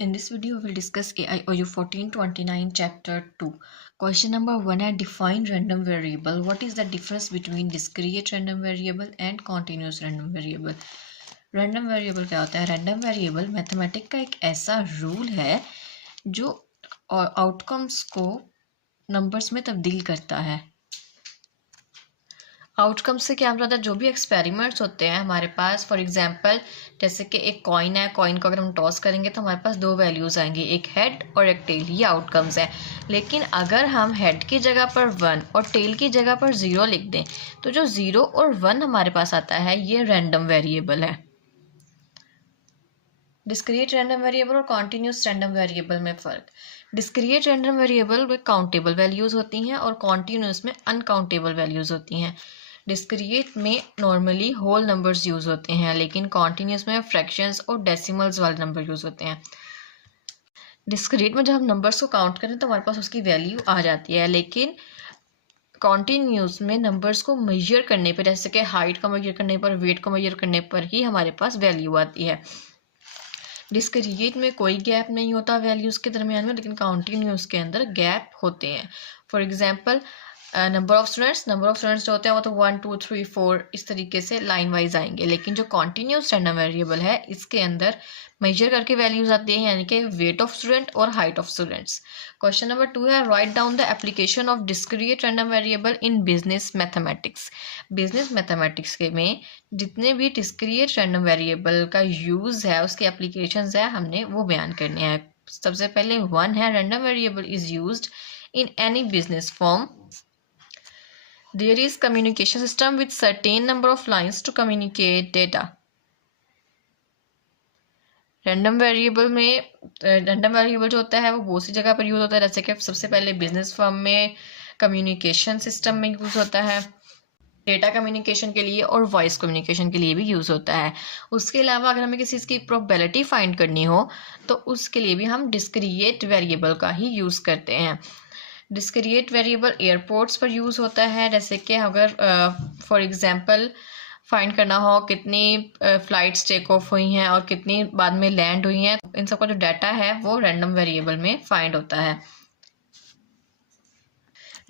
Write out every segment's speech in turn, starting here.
In this video, we'll discuss AIOU 1429 Chapter 2. Question number 1 है Define random variable. What is the difference between discrete random variable and continuous random variable? Random variable क्या होता है? Random variable mathematic का एक ऐसा rule है जो outcomes को नंबर्स में तब्दील करता है। आउटकम से क्या मतलब जो भी एक्सपेरिमेंट्स होते हैं हमारे पास, फॉर एग्जांपल जैसे कि एक कॉइन है, कॉइन को अगर हम टॉस करेंगे तो हमारे पास दो वैल्यूज़ आएंगी, एक हेड और एक टेल, ये आउटकम्स है। लेकिन अगर हम हेड की जगह पर 1 और टेल की जगह पर 0 लिख दें तो जो 0 और 1 हमारे पास आता है ये रैंडम वेरिएबल है। डिस्क्रीट रैंडम वेरिएबल और कॉन्टीन्यूस रैंडम वेरिएबल में फ़र्क। डिस्क्रीट रैंडम वेरिएबल में काउंटेबल वैल्यूज़ होती हैं और कॉन्टीन्यूस में अनकाउंटेबल वैल्यूज़ होती हैं। डिस्क्रीट में नॉर्मली होल नंबर्स यूज़ होते हैं, लेकिन कॉन्टीन्यूस में फ्रैक्शंस और डेसिमल्स वाले नंबर यूज़ होते हैं। डिस्क्रीट में जब हम नंबर्स को काउंट करें तो हमारे पास उसकी वैल्यू आ जाती है, लेकिन कॉन्टीन्यूस में नंबर्स को मेजर करने पर, जैसे कि हाइट को मेजर करने पर, वेट को मेजर करने पर ही हमारे पास वैल्यू आती है। डिस्क्रीट में कोई गैप नहीं होता वैल्यूज़ के दरमियान में, लेकिन कॉन्टीन्यूस के अंदर गैप होते हैं। For example number of students जो होते हैं वो तो 1 2 3 4 इस तरीके से लाइन वाइज आएंगे, लेकिन जो कॉन्टीन्यूस रैंडम वेरिएबल है इसके अंदर मेजर करके वैल्यूज आती हैं, यानी कि वेट ऑफ स्टूडेंट और height of students. Question number 2 है write down the application of discrete random variable in business mathematics. Business mathematics के में जितने भी डिस्क्रीट रैंडम वेरिएबल का यूज़ है, उसके एप्लीकेशंस है, हमने वो बयान करने हैं। सबसे पहले 1 है random variable is used in any business form there is communication system with certain number of lines to communicate data. Random variable में रैंडम वेरिएबल जो होता है वो बहुत सी जगह पर यूज़ होता है, जैसे कि सबसे पहले बिजनेस फर्म में, कम्युनिकेशन सिस्टम में यूज़ होता है, डेटा कम्युनिकेशन के लिए और वॉइस कम्युनिकेशन के लिए भी यूज़ होता है। उसके अलावा अगर हमें किसी चीज़ की प्रोबेबिलिटी फाइंड करनी हो तो उसके लिए भी हम डिस्क्रीट वेरिएबल का ही यूज़ करते हैं। डिस्क्रीट वेरिएबल एयरपोर्ट्स पर यूज़ होता है, जैसे कि अगर फॉर एग्जांपल फाइंड करना हो कितनी फ़्लाइट्स टेक ऑफ हुई हैं और कितनी बाद में लैंड हुई हैं, इन सबका जो डाटा है वो रैंडम वेरिएबल में फाइंड होता है।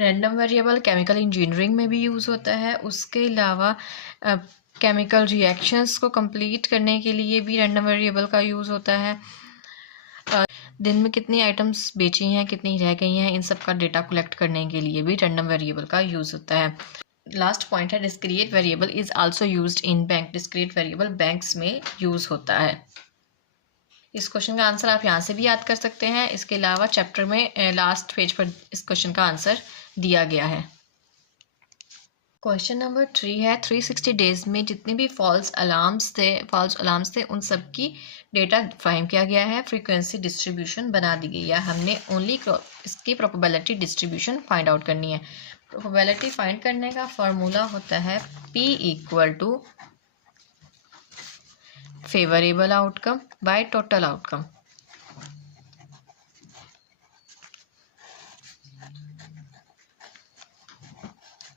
रैंडम वेरिएबल केमिकल इंजीनियरिंग में भी यूज़ होता है। उसके अलावा केमिकल रिएक्शंस को कंप्लीट करने के लिए भी रैंडम वेरिएबल का यूज़ होता है। दिन में कितनी आइटम्स बेची हैं, कितनी रह गई हैं, इन सब का डेटा कलेक्ट करने के लिए भी रैंडम वेरिएबल का यूज़ होता है। लास्ट पॉइंट है discrete variable is also used in bank. Discrete variable banks में यूज़ होता है। इस क्वेश्चन का आंसर आप यहाँ से भी याद कर सकते हैं। इसके अलावा चैप्टर में लास्ट पेज पर इस क्वेश्चन का आंसर दिया गया है। क्वेश्चन नंबर 3 है 360 डेज में जितने भी फॉल्स अलार्म्स थे उन सब की डेटा फाइंड किया गया है, फ्रीक्वेंसी डिस्ट्रीब्यूशन बना दी गई है। हमने ओनली इसकी प्रोबेबिलिटी डिस्ट्रीब्यूशन फाइंड आउट करनी है। प्रोबेबिलिटी फाइंड करने का फॉर्मूला होता है P equal to favourable outcome by total outcome.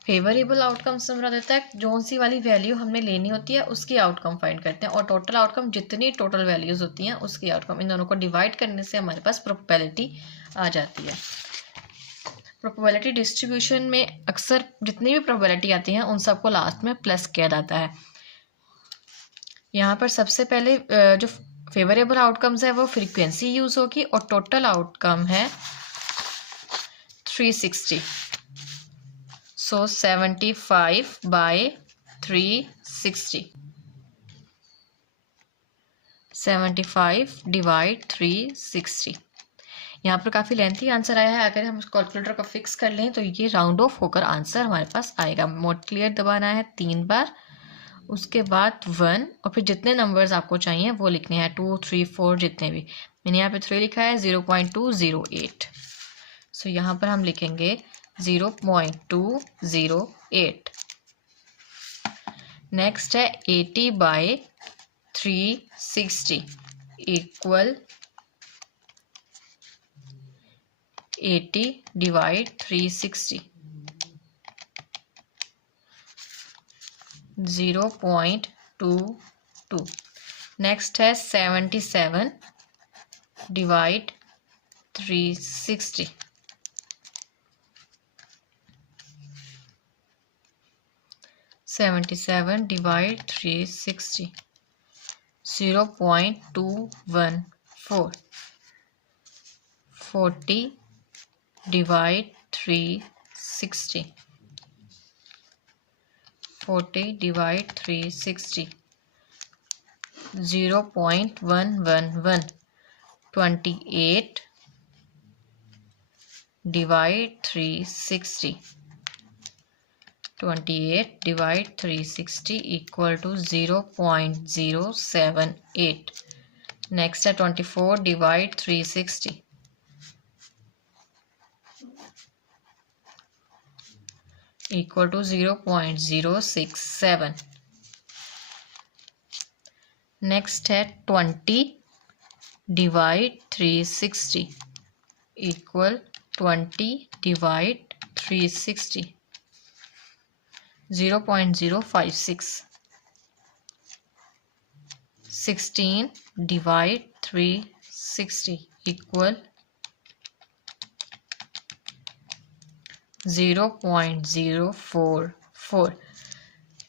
Favourable outcome से मेरा देता है जो सी वाली वैल्यू हमने लेनी होती है उसकी आउटकम फाइंड करते हैं, और टोटल आउटकम जितनी टोटल वैल्यूज होती हैं उसकी आउटकम। इन दोनों को डिवाइड करने से हमारे पास प्रोबेबिलिटी आ जाती है। प्रोबेबिलिटी डिस्ट्रीब्यूशन में अक्सर जितनी भी प्रोबेबिलिटी आती हैं उन सबको लास्ट में प्लस किया जाता है। यहाँ पर सबसे पहले जो फेवरेबल आउटकम्स है वो फ्रीक्वेंसी यूज होगी और टोटल आउटकम है 360। So 75 by 360, 75 divide 360। यहाँ पर काफ़ी लेंथी आंसर आया है। अगर हम कैलकुलेटर को फिक्स कर लें तो ये राउंड ऑफ होकर आंसर हमारे पास आएगा। मोड क्लियर दबाना है 3 बार, उसके बाद 1 और फिर जितने नंबर्स आपको चाहिए वो लिखने हैं, 2 3 4 जितने भी। मैंने यहाँ पे 3 लिखा है, 0.208। सो यहाँ पर हम लिखेंगे 0.208। नेक्स्ट है 80 बाय 360 इक्वल 80 डिवाइड 360, 0.22। नेक्स्ट है 77 divide 360, 77 divide 360, 0.214, 40 divide 360, 40 divide 360, 0.111, 28 divide 360, 28 divide 360 equal to 0.078. Next है 24 डिवाइड 360, इक्वल टू 0.067. नेक्स्ट है 20 divide 360 equal 20 divide 360, 0.056. 16 divide 360 equal 0.044.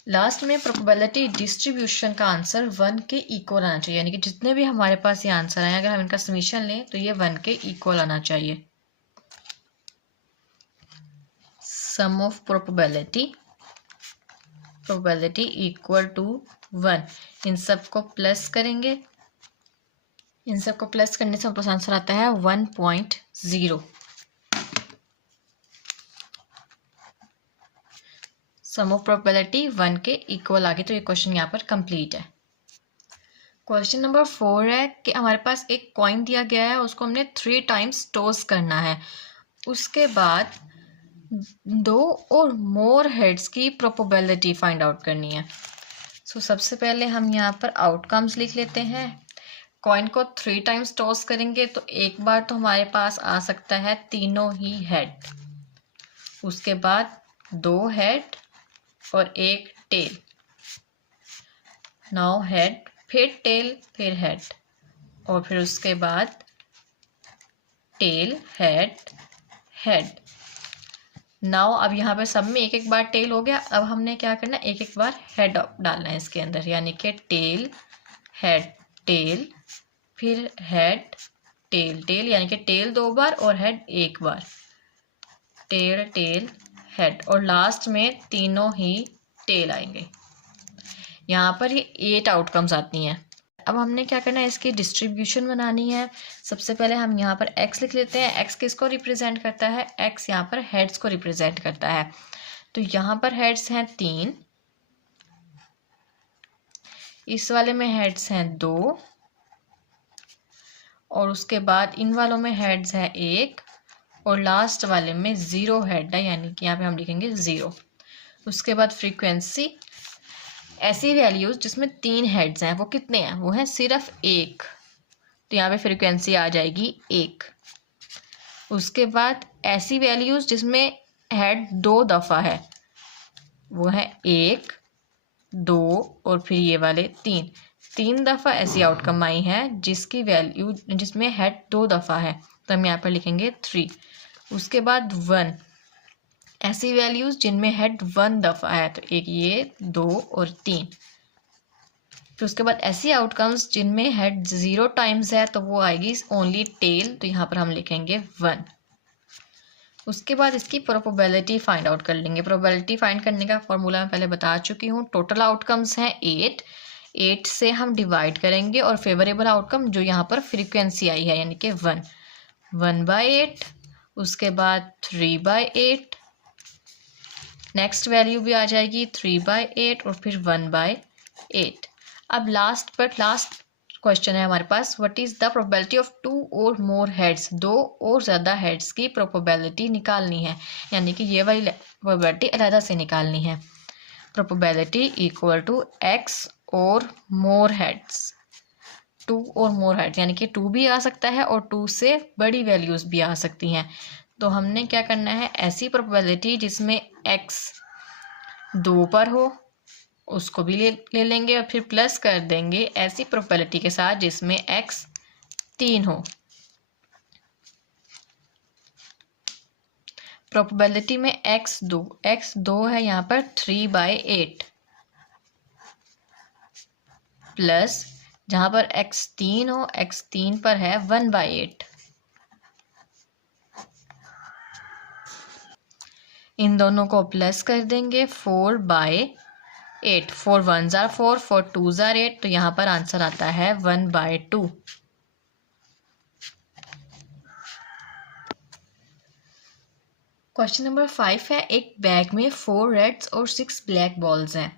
Last में प्रोबेबिलिटी डिस्ट्रीब्यूशन का आंसर 1 के इक्वल आना चाहिए, यानी कि जितने भी हमारे पास ये आंसर आए अगर हम इनका समीशन लें तो ये 1 के इक्वल आना चाहिए. सम ऑफ प्रोबेबिलिटी इक्वल टू 1. इन सब को प्लस करेंगे, इन सब को प्लस करने से हमारे पास आंसर आता है 1.0. सम ऑफ प्रोबेबिलिटी 1 के इक्वल आ गई, तो ये क्वेश्चन यहाँ पर कंप्लीट है. क्वेश्चन नंबर 4 है कि हमारे पास एक कॉइन दिया गया है, उसको हमने 3 टाइम्स टॉस करना है. उसके बाद 2 और मोर हेड्स की प्रोबेबिलिटी फाइंड आउट करनी है. सो सबसे पहले हम यहाँ पर आउटकम्स लिख लेते हैं. कॉइन को 3 टाइम्स टॉस करेंगे तो एक बार तो हमारे पास आ सकता है तीनों ही हेड, उसके बाद 2 हेड और 1 टेल. नाउ हेड, फिर टेल, फिर हेड, और फिर उसके बाद टेल, हेड, हेड. नाउ अब यहाँ पे सब में एक एक बार टेल हो गया. अब हमने क्या करना है, एक एक बार हेड डालना है इसके अंदर, यानी कि टेल, हेड, टेल, फिर हेड, टेल, टेल, यानी कि टेल 2 बार और हेड 1 बार. टेल, टेल, हेड, और लास्ट में तीनों ही टेल आएंगे. यहाँ पर ये 8 आउटकम्स आती हैं. अब हमने क्या करना है, इसकी डिस्ट्रीब्यूशन बनानी है. सबसे पहले हम यहाँ पर x लिख लेते हैं. x किसको रिप्रेजेंट करता है, x यहाँ पर हेड्स को रिप्रेजेंट करता है. तो यहाँ पर हेड्स हैं 3, इस वाले में हेड्स हैं 2, और उसके बाद इन वालों में हेड्स है 1, और लास्ट वाले में 0 हेड है, यानी कि यहाँ पे हम लिखेंगे 0. उसके बाद फ्रीक्वेंसी, ऐसी वैल्यूज जिसमें 3 हेड्स हैं वो कितने हैं, वो है सिर्फ 1, तो यहाँ पे फ्रीक्वेंसी आ जाएगी 1. उसके बाद ऐसी वैल्यूज जिसमें हेड 2 दफ़ा है, वो है 1, 2 और फिर ये वाले 3 दफ़ा ऐसी आउटकम आई है जिसकी वैल्यू जिसमें हेड 2 दफ़ा है, तो हम यहाँ पर लिखेंगे 3. उसके बाद 1, ऐसी वैल्यूज जिनमें हेड 1 दफ़ा है, तो एक ये, 2 और 3. फिर उसके बाद ऐसी आउटकम्स जिनमें हेड 0 टाइम्स है, तो वो आएगी ओनली टेल, तो यहाँ पर हम लिखेंगे 1. उसके बाद इसकी प्रोबेबिलिटी फाइंड आउट कर लेंगे. प्रोबेबिलिटी फाइंड करने का फॉर्मूला मैं पहले बता चुकी हूँ. टोटल आउटकम्स हैं 8 से हम डिवाइड करेंगे, और फेवरेबल आउटकम जो यहाँ पर फ्रीक्वेंसी आई है यानी कि 1/8, उसके बाद 3/8, नेक्स्ट वैल्यू भी आ जाएगी 3/8, और फिर 1/8. अब लास्ट बट लास्ट क्वेश्चन है हमारे पास, what is the probability of 2 और मोर हेड्स. 2 और ज़्यादा हेड्स की प्रोबेबिलिटी निकालनी है, यानी कि ये वाली प्रोबेबिलिटी अलग से निकालनी है. प्रोबेबिलिटी इक्वल टू x और मोर हेड्स. 2 और मोर हेड्स यानी कि 2 भी आ सकता है और 2 से बड़ी वैल्यूज़ भी आ सकती हैं. तो हमने क्या करना है, ऐसी प्रोबेबिलिटी जिसमें x 2 पर हो उसको भी ले लेंगे, और फिर प्लस कर देंगे ऐसी प्रोबेबिलिटी के साथ जिसमें x 3 हो. प्रोबेबिलिटी में x 2 है यहाँ पर 3/8 प्लस जहाँ पर x 3 हो, x 3 पर है 1/8। इन दोनों को प्लस कर देंगे 4/8। 4 1s are 4, 4 2s are 8, तो यहाँ पर आंसर आता है 1/2। क्वेश्चन नंबर 5 है, एक बैग में 4 रेड्स और 6 ब्लैक बॉल्स हैं।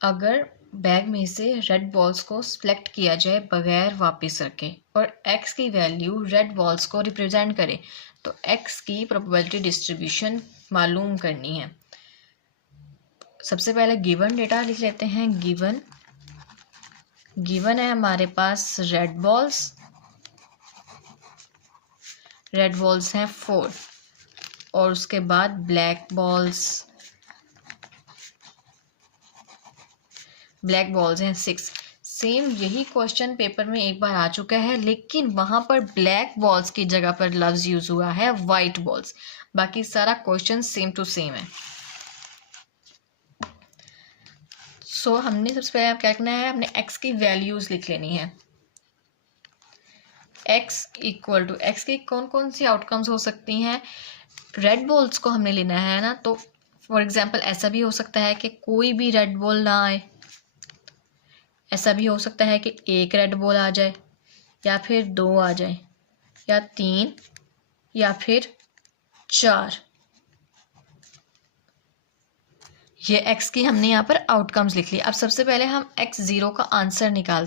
अगर बैग में से रेड बॉल्स को सिलेक्ट किया जाए बगैर वापस रखे और x की वैल्यू रेड बॉल्स को रिप्रेजेंट करे, तो x की प्रोबेबिलिटी डिस्ट्रीब्यूशन मालूम करनी है। सबसे पहले गिवन डेटा लिख लेते हैं। गिवन है हमारे पास रेड बॉल्स हैं 4 और उसके बाद ब्लैक बॉल्स हैं 6। सेम यही क्वेश्चन पेपर में एक बार आ चुका है, लेकिन वहां पर ब्लैक बॉल्स की जगह पर लफ्ज यूज हुआ है वाइट बॉल्स। बाकी सारा क्वेश्चन सेम टू सेम है। सो हमने सबसे पहले क्या करना है, हमने x की वैल्यूज लिख लेनी है। x की कौन कौन सी आउटकम्स हो सकती हैं। रेड बॉल्स को हमने लेना है ना, तो फॉर एग्जाम्पल ऐसा भी हो सकता है कि कोई भी रेड बॉल ना आए, ऐसा भी हो सकता है कि एक रेड बॉल आ जाए, या फिर 2 आ जाए, या 3, या फिर 4। ये x की हमने यहाँ पर आउटकम्स लिख ली। अब सबसे पहले हम x0 का आंसर निकाल।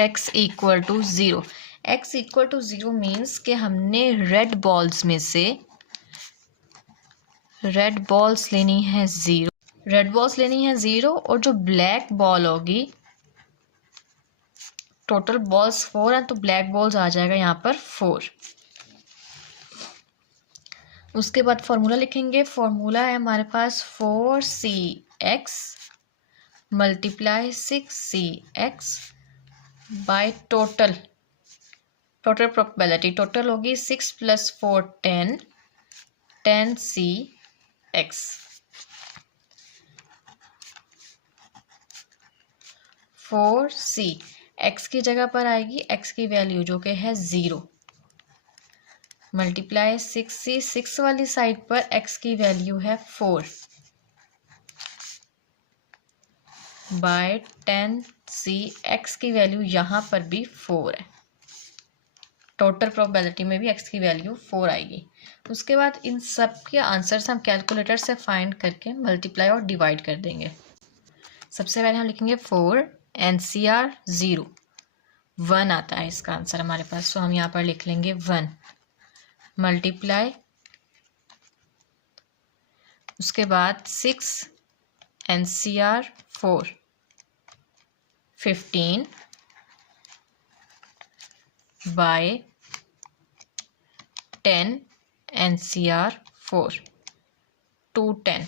x = 0। x = 0 मीन्स कि हमने रेड बॉल्स में से रेड बॉल्स लेनी है 0 और जो ब्लैक बॉल होगी, टोटल बॉल्स 4 हैं तो ब्लैक बॉल्स आ जाएगा यहाँ पर 4। उसके बाद फॉर्मूला लिखेंगे। फॉर्मूला है हमारे पास 4cx × 6cx by total probability. Total होगी 6 + 4 10cx। 4c x की जगह पर आएगी x की वैल्यू जो कि है 0 × 6c। 6 वाली साइड पर x की वैल्यू है 4 बाय 10c। x की वैल्यू यहाँ पर भी 4 है। टोटल प्रोबेबिलिटी में भी x की वैल्यू 4 आएगी। उसके बाद इन सब के आंसर्स हम कैलकुलेटर से फाइंड करके मल्टीप्लाई और डिवाइड कर देंगे। सबसे पहले हम लिखेंगे 4 NCR 0 1 आता है इसका आंसर हमारे पास, तो हम यहाँ पर लिख लेंगे 1 मल्टीप्लाई। उसके बाद 6 NCR 4 15 by 10 NCR 4 210।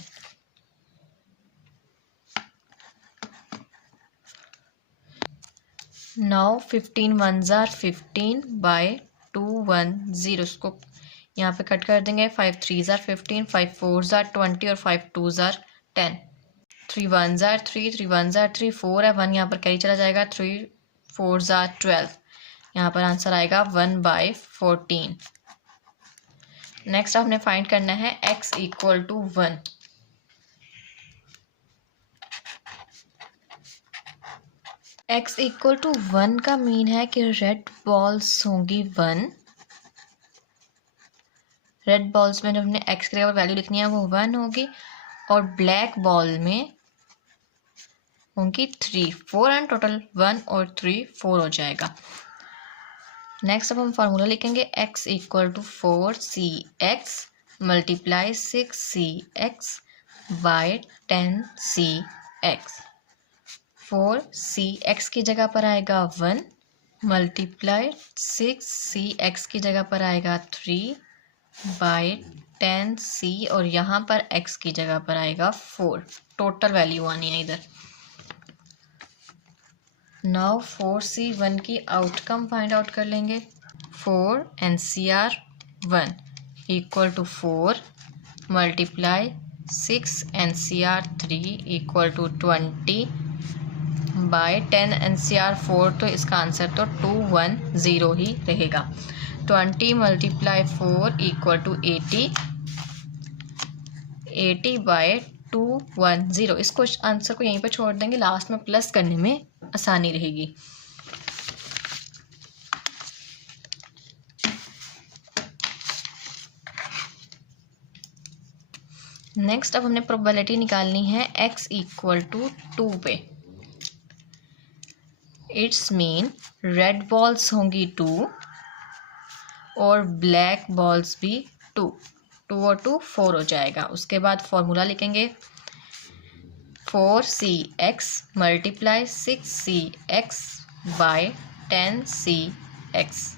Now 15 1s are 15 by 210। उसको यहाँ पे कट कर देंगे। 5 3s are 15, 5 4s are 20 और 5 2s are 10। 3 1s are 3, 3 1s are 3, 4 है 1 यहाँ पर कैरी चला जाएगा। 3 4s are 12। यहाँ पर आंसर आएगा 1/14। नेक्स्ट आपने फाइंड करना है x = 1। x = 1 का मीन है कि रेड बॉल्स होंगी 1। रेड बॉल्स में हमने x की वैल्यू लिखनी है वो 1 होगी, और ब्लैक बॉल में होंगी 3 4 एंड टोटल 1 और 3 4 हो जाएगा। नेक्स्ट अब हम फार्मूला लिखेंगे। x = 4cx × 6cx by 10cx। 4cx की जगह पर आएगा 1 मल्टीप्लाई 6cx की जगह पर आएगा 3 बाय 10c, और यहाँ पर x की जगह पर आएगा 4। टोटल वैल्यू आनी है इधर। नाउ 4c 1 की आउटकम फाइंड आउट कर लेंगे। 4 NCR 1 equal to 4 multiply 6 NCR 3 equal to 20 bye 10 NCR 4, तो इसका आंसर तो 210 ही रहेगा। 20 मल्टीप्लाई 4 इक्वल टू 80, 80 बाय 210। इसको आंसर को यहीं पर छोड़ देंगे, लास्ट में प्लस करने में आसानी रहेगी। नेक्स्ट अब हमने प्रोबेबिलिटी निकालनी है x इक्वल टू 2 पे। इट्स मीन रेड बॉल्स होंगी 2 और ब्लैक बॉल्स भी 2। 2 और 2 4 हो जाएगा। उसके बाद फॉर्मूला लिखेंगे 4cx multiply 6cx by 10cx।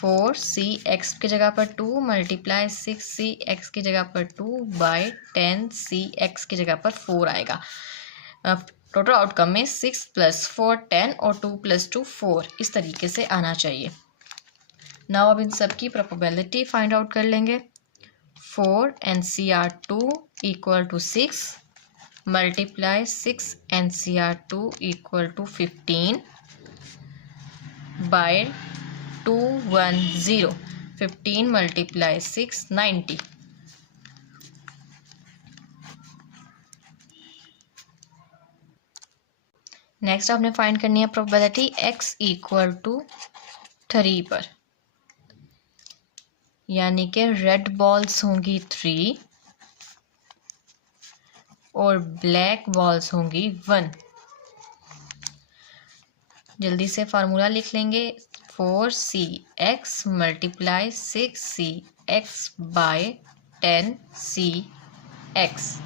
4cx की जगह पर 2 मल्टीप्लाई 6cx की जगह पर 2 बाय 10cx की जगह पर 4 आएगा। टोटल आउटकम में 6 + 4 10 और 2 + 2 4 इस तरीके से आना चाहिए। नाउ अब इन सब की प्रोबेबिलिटी फाइंड आउट कर लेंगे। 4 NCR 2 equal to 6 multiply 6 NCR 2 equal to 15 by 210। 15 multiply 6 90। Next आपने फाइंड करनी है प्रोबेबिलिटी x इक्वल टू 3 पर, यानी कि रेड बॉल्स होंगी 3 और ब्लैक बॉल्स होंगी 1। जल्दी से फार्मूला लिख लेंगे 4cx multiply 6cx by 10cx।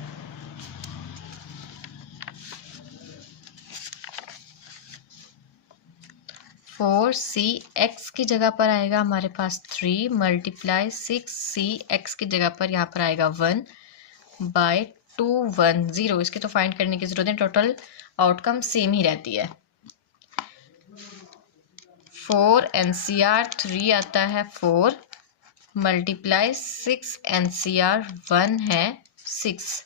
4cx की जगह पर आएगा हमारे पास 3 मल्टीप्लाई 6cx की जगह पर यहाँ पर आएगा 1 बाय 210। इसके तो फाइंड करने की जरूरत है, टोटल आउटकम सेम ही रहती है। 4 NCR 3 आता है 4 मल्टीप्लाई 6 NCR 1 है 6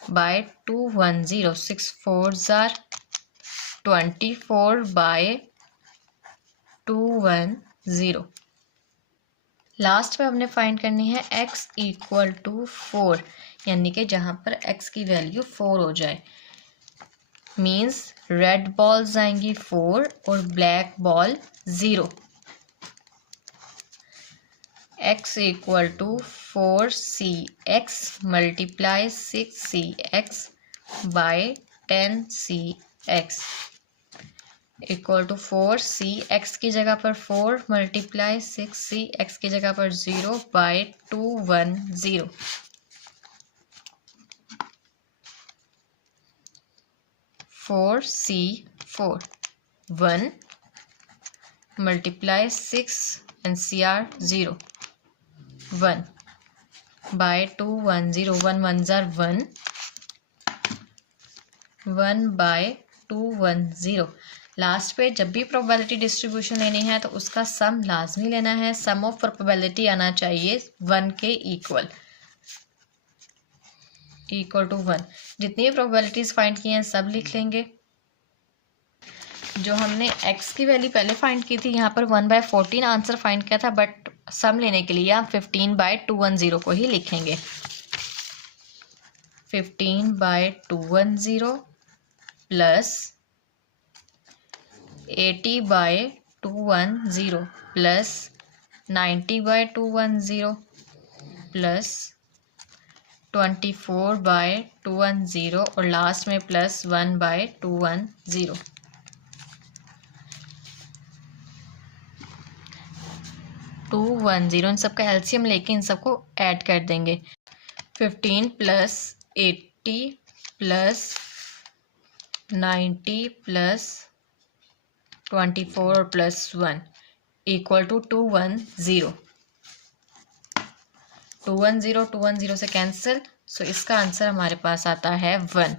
bye 210। 6 4s are 24 bye 210। Last में हमने फाइंड करनी है x इक्वल टू 4, यानी कि जहाँ पर x की वैल्यू 4 हो जाए। मीन्स रेड बॉल्स आएंगी 4 और black ball 0। x equal to 4cx multiply 6cx by 10cx equal to 4cx की जगह पर 4 मल्टीप्लाई 6cx की जगह पर 0 by 210। 4c4 1 multiply 6 NCR 0 1 by 210। 1 1s are 1 1 by 210। Last पे जब भी प्रोबेबिलिटी डिस्ट्रीब्यूशन लेनी है तो उसका सम लाजमी लेना है। सम ऑफ प्रोबेबिलिटी आना चाहिए 1 के इक्वल टू 1। जितनी भी प्रोबेबिलिटीज फाइंड की हैं सब लिख लेंगे। जो हमने x की वैल्यू पहले फाइंड की थी, यहाँ पर 1/14 आंसर फाइंड किया था, बट सम लेने के लिए हम 15/210 को ही लिखेंगे। 15/210 प्लस 80/210 प्लस 90/210 प्लस 24/210 और लास्ट में प्लस 1/210। 210 इन सबका एलसीएम लेके इन सबको ऐड कर देंगे। 15 प्लस 80 प्लस 90 प्लस 24 और प्लस 1 इक्वल टू 210। 210 से कैंसिल, सो इसका आंसर हमारे पास आता है 1।